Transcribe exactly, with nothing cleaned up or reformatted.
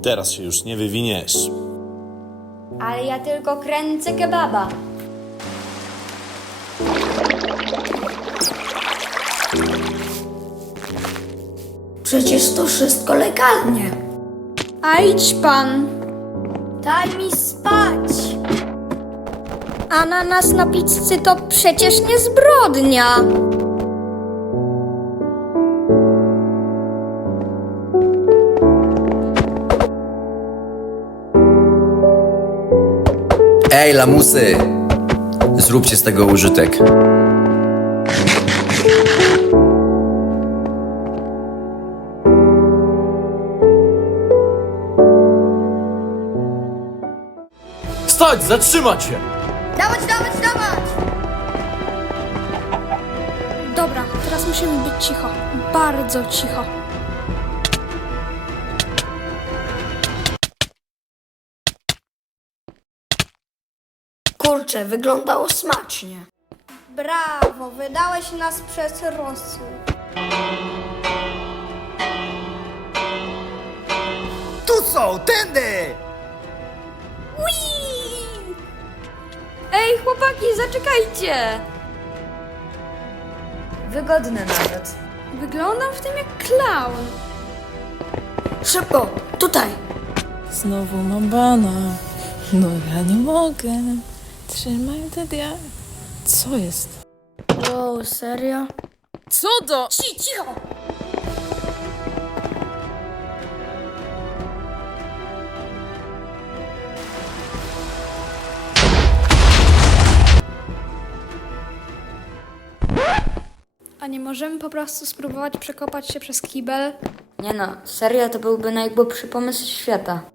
Teraz się już nie wywiniesz. Ale ja tylko kręcę kebaba. Przecież to wszystko legalnie. A idź pan. Daj mi spać. Ananas na pizzy to przecież nie zbrodnia. Ej, lamusy! Zróbcie z tego użytek. Stać! Zatrzymać się! Dawać, dawać, dawać! Dobra, teraz musimy być cicho. Bardzo cicho. Kurczę, wyglądało smacznie. Brawo, wydałeś nas przez rosół. Tu są, tędy! Ej, chłopaki, zaczekajcie! Wygodne nawet. Wyglądam w tym jak klaun. Szybko, tutaj. Znowu mam bana. No ja nie mogę. Trzymaj te dia... Co jest? Wow, serio? Co do... Ci, cicho! A nie możemy po prostu spróbować przekopać się przez kibel? Nie no, serio to byłby najgłupszy pomysł świata.